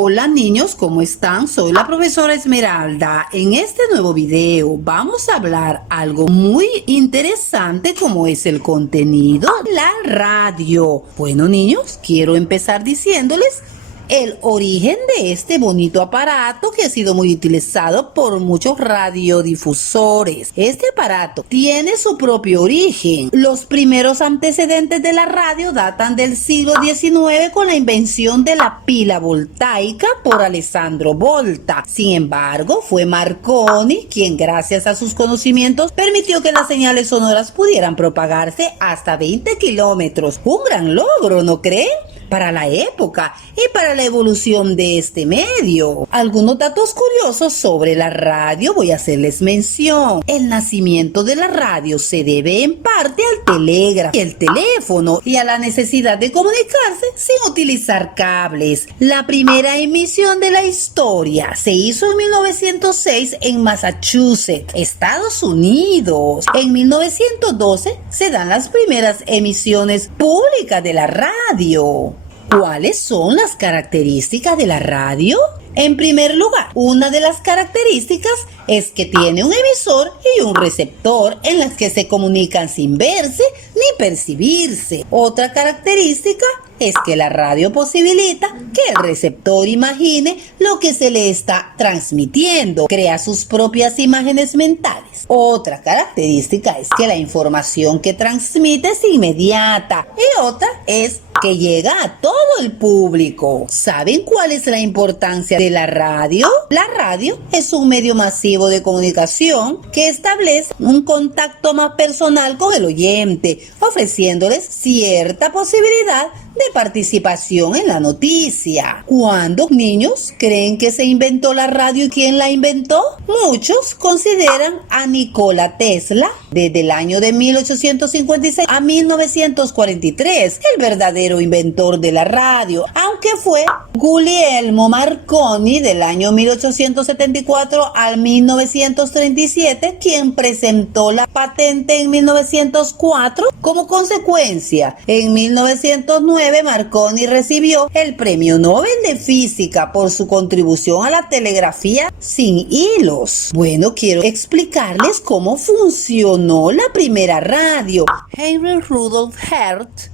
Hola niños, ¿cómo están? Soy la profesora Esmeralda. En este nuevo video vamos a hablar algo muy interesante como es el contenido de la radio. Bueno niños, quiero empezar diciéndoles el origen de este bonito aparato que ha sido muy utilizado por muchos radiodifusores. Este aparato tiene su propio origen. Los primeros antecedentes de la radio datan del siglo XIX con la invención de la pila voltaica por Alessandro Volta. Sin embargo, fue Marconi quien, gracias a sus conocimientos, permitió que las señales sonoras pudieran propagarse hasta 20 kilómetros. Un gran logro, ¿no creen? Para la época y para la evolución de este medio. Algunos datos curiosos sobre la radio voy a hacerles mención. El nacimiento de la radio se debe en parte al telégrafo y el teléfono y a la necesidad de comunicarse sin utilizar cables. La primera emisión de la historia se hizo en 1906 en Massachusetts, Estados Unidos. En 1912 se dan las primeras emisiones públicas de la radio. ¿Cuáles son las características de la radio? En primer lugar, una de las características es que tiene un emisor y un receptor en las que se comunican sin verse ni percibirse. Otra característica es que la radio posibilita que el receptor imagine lo que se le está transmitiendo, crea sus propias imágenes mentales. Otra característica es que la información que transmite es inmediata y otra es que llega a todo el público. ¿Saben cuál es la importancia de la radio? La radio es un medio masivo de comunicación que establece un contacto más personal con el oyente, ofreciéndoles cierta posibilidad de participación en la noticia. ¿Cuándo, niños, creen que se inventó la radio y quién la inventó? Muchos consideran a Nikola Tesla desde el año de 1856 a 1943, el verdadero inventor de la radio, aunque fue Guglielmo Marconi del año 1874 al 1937 quien presentó la patente en 1904. Como consecuencia, en 1909 Marconi recibió el Premio Nobel de Física por su contribución a la telegrafía sin hilos. Bueno, quiero explicarles cómo funcionó la primera radio. Heinrich Rudolf Hertz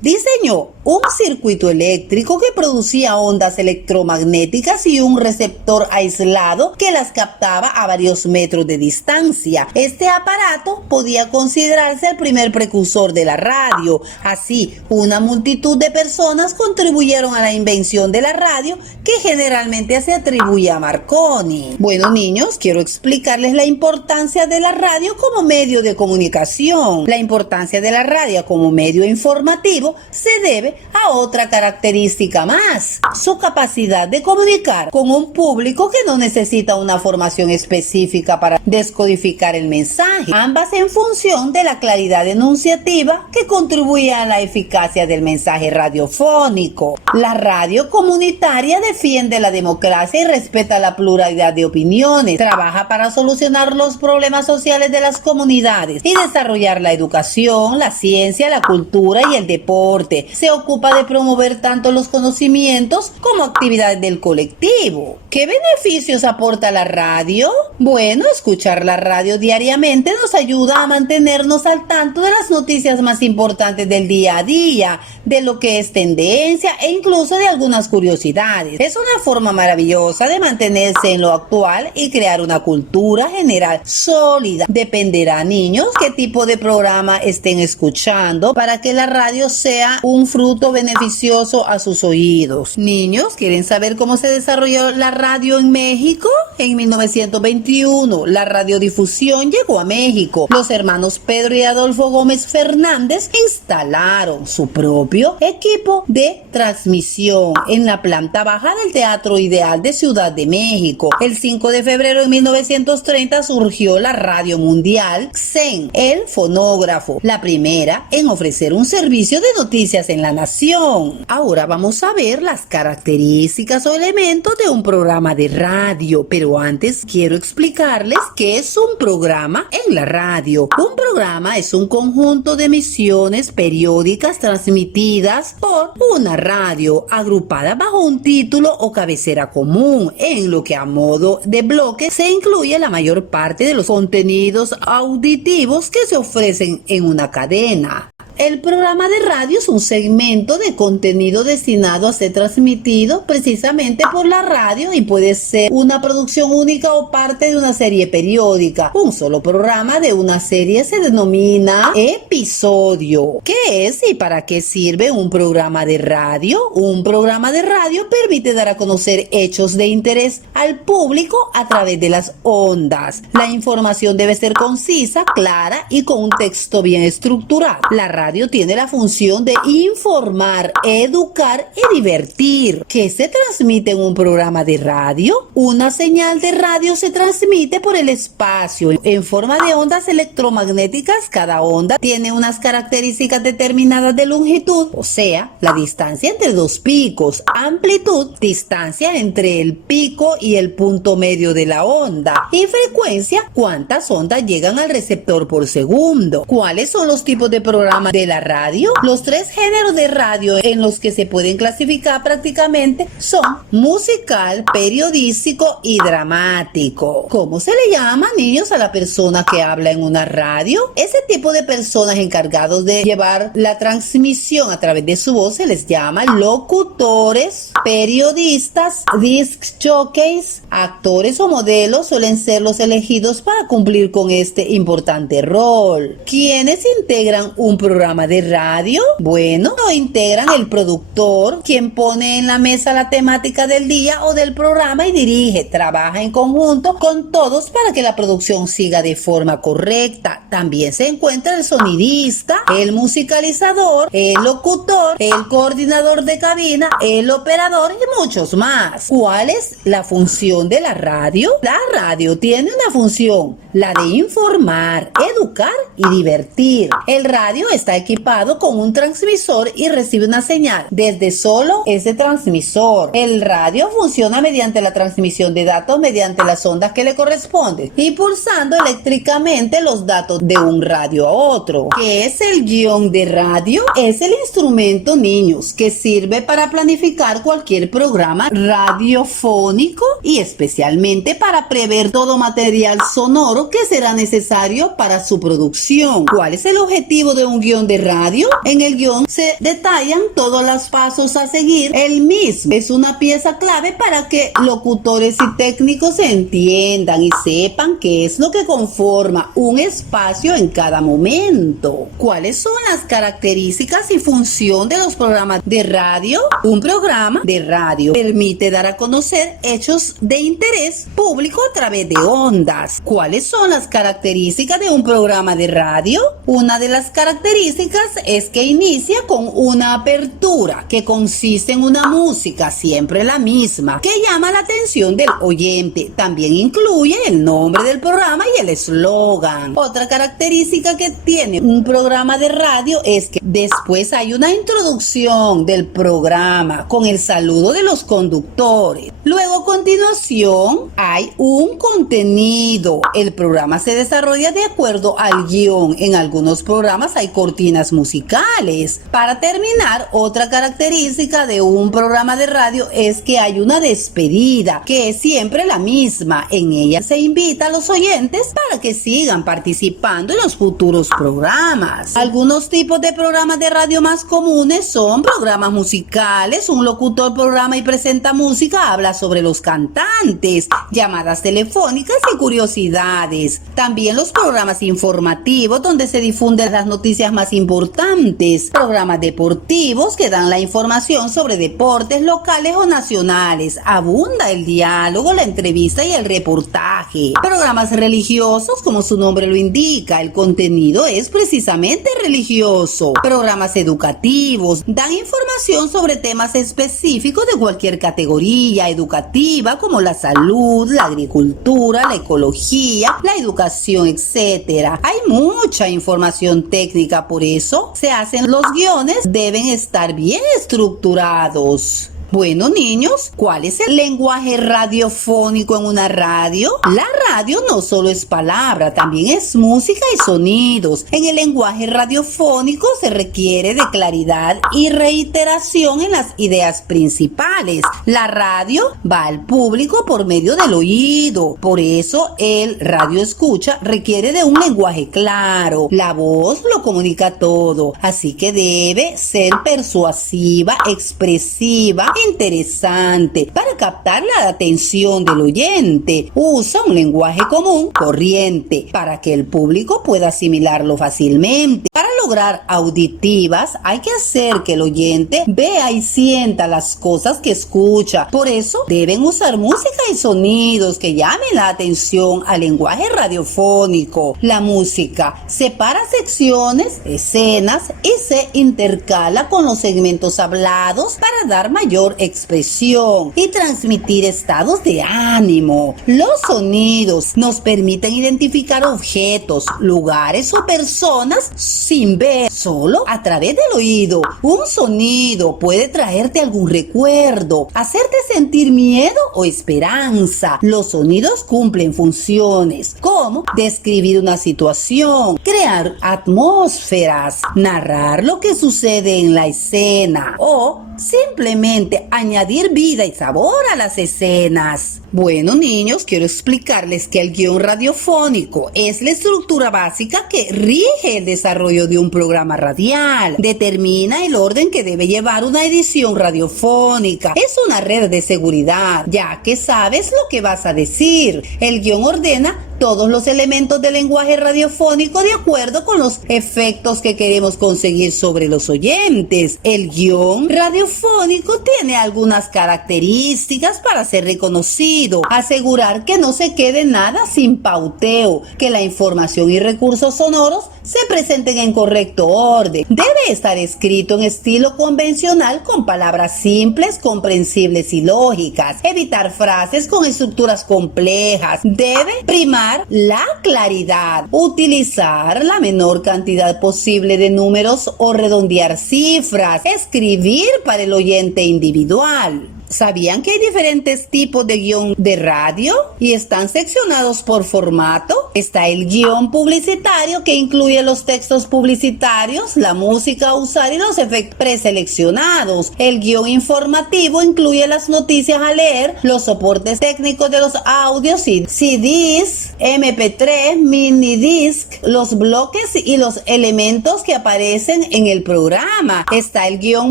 diseñó un circuito eléctrico que producía ondas electromagnéticas y un receptor aislado que las captaba a varios metros de distancia. Este aparato podía considerarse el primer precursor de la radio. Así, una multitud de personas contribuyeron a la invención de la radio que generalmente se atribuye a Marconi. Bueno, niños, quiero explicarles la importancia de la radio como medio de comunicación. La importancia de la radio como medio informativo se debe a otra característica más, su capacidad de comunicar con un público que no necesita una formación específica para descodificar el mensaje, ambas en función de la claridad enunciativa que contribuye a la eficacia del mensaje radiofónico. La radio comunitaria defiende la democracia y respeta la pluralidad de opiniones, trabaja para solucionar los problemas sociales de las comunidades y desarrollar la educación, la ciencia, la cultura y el deporte. Se ocupa de promover tanto los conocimientos como actividades del colectivo. ¿Qué beneficios aporta la radio? Bueno, escuchar la radio diariamente nos ayuda a mantenernos al tanto de las noticias más importantes del día a día, de lo que es tendencia e incluso de algunas curiosidades. Es una forma maravillosa de mantenerse en lo actual y crear una cultura general sólida. Dependerá, niños, qué tipo de programa estén escuchando para que la radio sea un fruto beneficioso a sus oídos. Niños, ¿quieren saber cómo se desarrolló la radio en México? En 1921, la radiodifusión llegó a México. Los hermanos Pedro y Adolfo Gómez Fernández instalaron su propio equipo de transmisión en la planta baja del Teatro Ideal de Ciudad de México. El 5 de febrero de 1930 surgió la radio mundial XEN, el fonógrafo, la primera en ofrecer un servicio de noticias en la nación. Ahora vamos a ver las características o elementos de un programa de radio, pero antes quiero explicarles qué es un programa en la radio. Un programa es un conjunto de emisiones periódicas transmitidas por una radio, agrupada bajo un título o cabecera común, en lo que a modo de bloque se incluye la mayor parte de los contenidos auditivos que se ofrecen en una cadena. El programa de radio es un segmento de contenido destinado a ser transmitido precisamente por la radio y puede ser una producción única o parte de una serie periódica. Un solo programa de una serie se denomina episodio. ¿Qué es y para qué sirve un programa de radio? Un programa de radio permite dar a conocer hechos de interés al público a través de las ondas. La información debe ser concisa, clara y con un texto bien estructurado. La radio tiene la función de informar, educar y divertir. ¿Qué se transmite en un programa de radio? Una señal de radio se transmite por el espacio en forma de ondas electromagnéticas. Cada onda tiene unas características determinadas de longitud, o sea, la distancia entre dos picos, amplitud, distancia entre el pico y el punto medio de la onda, y frecuencia, cuántas ondas llegan al receptor por segundo. ¿Cuáles son los tipos de programas de la radio? Los tres géneros de radio en los que se pueden clasificar prácticamente son musical, periodístico y dramático. ¿Cómo se le llama, niños, a la persona que habla en una radio? Ese tipo de personas encargados de llevar la transmisión a través de su voz se les llama locutores, periodistas, disc jockeys, actores o modelos suelen ser los elegidos para cumplir con este importante rol. ¿Quiénes integran un programa de radio? Bueno, lo integran el productor, quien pone en la mesa la temática del día o del programa y dirige, trabaja en conjunto con todos para que la producción siga de forma correcta. También se encuentra el sonidista, el musicalizador, el locutor, el coordinador de cabina, el operador y muchos más. ¿Cuál es la función de la radio? La radio tiene una función, la de informar, educar y divertir. El radio está equipado con un transmisor y recibe una señal desde solo ese transmisor. El radio funciona mediante la transmisión de datos mediante las ondas que le corresponden, impulsando eléctricamente los datos de un radio a otro. ¿Qué es el guión de radio? Es el instrumento, niños, que sirve para planificar cualquier programa radiofónico y especialmente para prever todo material sonoro que será necesario para su producción. ¿Cuál es el objetivo de un guión de radio? En el guión se detallan todos los pasos a seguir. El mismo es una pieza clave para que locutores y técnicos se entiendan y sepan qué es lo que conforma un espacio en cada momento. ¿Cuáles son las características y función de los programas de radio? Un programa de radio permite dar a conocer hechos de interés público a través de ondas. ¿Cuáles son las características de un programa de radio? Una de las características es que inicia con una apertura que consiste en una música siempre la misma que llama la atención del oyente. También incluye el nombre del programa y el eslogan. Otra característica que tiene un programa de radio es que después hay una introducción del programa con el saludo de los conductores. Luego, a continuación, hay un contenido. El programa se desarrolla de acuerdo al guión. En algunos programas hay cortinas musicales. Para terminar, otra característica de un programa de radio es que hay una despedida, que es siempre la misma. En ella se invita a los oyentes para que sigan participando en los futuros programas. Algunos tipos de programas de radio más comunes son programas musicales. Un locutor programa y presenta música, habla sobre los cantantes, llamadas telefónicas y curiosidades. También los programas informativos, donde se difunden las noticias más importantes. Programas deportivos que dan la información sobre deportes locales o nacionales. Abunda el diálogo, la entrevista y el reportaje. Programas religiosos, como su nombre lo indica, el contenido es precisamente religioso. Programas educativos dan información sobre temas específicos de cualquier categoría educativa, como la salud, la agricultura, la ecología, la educación, etc. Hay mucha información técnica Por eso se hacen los guiones, deben estar bien estructurados. Bueno, niños, ¿cuál es el lenguaje radiofónico en una radio? La radio no solo es palabra, también es música y sonidos. En el lenguaje radiofónico se requiere de claridad y reiteración en las ideas principales. La radio va al público por medio del oído. Por eso el radio escucha requiere de un lenguaje claro. La voz lo comunica todo, así que debe ser persuasiva, expresiva, interesante para captar la atención del oyente. Usa un lenguaje común, corriente, para que el público pueda asimilarlo fácilmente. Para lograr auditivas hay que hacer que el oyente vea y sienta las cosas que escucha. Por eso deben usar música y sonidos que llamen la atención al lenguaje radiofónico. La música separa secciones, escenas y se intercala con los segmentos hablados para dar mayor expresión y transmitir estados de ánimo. Los sonidos nos permiten identificar objetos, lugares o personas sin ver, solo a través del oído. Un sonido puede traerte algún recuerdo, hacerte sentir miedo o esperanza. Los sonidos cumplen funciones como describir una situación, crear atmósferas, narrar lo que sucede en la escena o simplemente añadir vida y sabor a las escenas. Bueno, niños, quiero explicarles que el guión radiofónico es la estructura básica que rige el desarrollo de un programa radial. Determina el orden que debe llevar una edición radiofónica. Es una red de seguridad, ya que sabes lo que vas a decir. El guión ordena todos los elementos del lenguaje radiofónico de acuerdo con los efectos que queremos conseguir sobre los oyentes. El guión radiofónico tiene algunas características para ser reconocido. Asegurar que no se quede nada sin pauteo, que la información y recursos sonoros se presenten en correcto orden. Debe estar escrito en estilo convencional con palabras simples, comprensibles y lógicas. Evitar frases con estructuras complejas. Debe primar la claridad. Utilizar la menor cantidad posible de números o redondear cifras. Escribir para el oyente individual. ¿Sabían que hay diferentes tipos de guión de radio y están seccionados por formato? Está el guión publicitario, que incluye los textos publicitarios, la música a usar y los efectos preseleccionados. El guión informativo incluye las noticias a leer, los soportes técnicos de los audios y CDs, MP3, minidisc, los bloques y los elementos que aparecen en el programa. Está el guión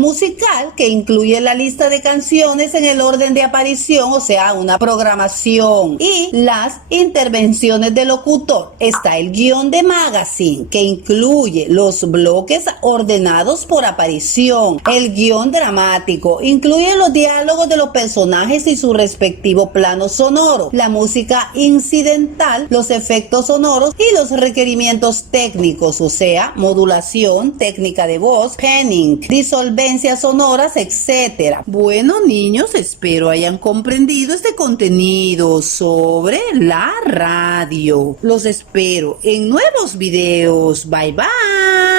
musical, que incluye la lista de canciones en el orden de aparición, o sea, una programación, y las intervenciones del locutor. Está el guión de magazine, que incluye los bloques ordenados por aparición. El guión dramático incluye los diálogos de los personajes y su respectivo plano sonoro, la música incidental, los efectos sonoros y los requerimientos técnicos, o sea, modulación, técnica de voz, panning, disolvencias sonoras, etc. Bueno, niños, espero hayan comprendido este contenido sobre la radio. Los espero en nuevos videos. Bye bye.